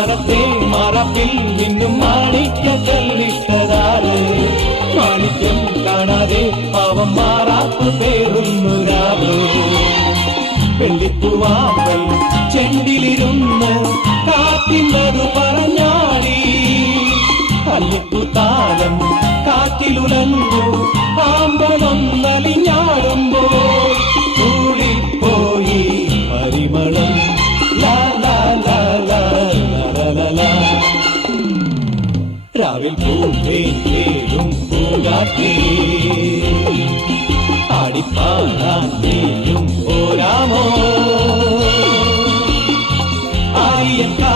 മാനത്തെ മറപ്പിൽ നിന്നും മാണിക്ക കല്ലിട്ടതാറ് മാണിക്യം കാണാതെ പാവം മാറാപ്പ് പേറുന്നൊരാറ് വെള്ളിപ്പൂവാമ്പൽ ചെണ്ടിലിരുന്ന് കാത്തിന്നത് പറഞ്ഞാടി കല്ലിപ്പൂത്താലം കാറ്റിലുലഞ്ഞു ആമ്പലൊന്നലിഞ്ഞാടുമ്പോൾ കൂടിപ്പോയി പരിമളം രാവിൽ പൂവേലും പൂങ്കാറ്റേ ആടിപ്പാടാൻ നീയും പോരാമോ ആര്യക്കാ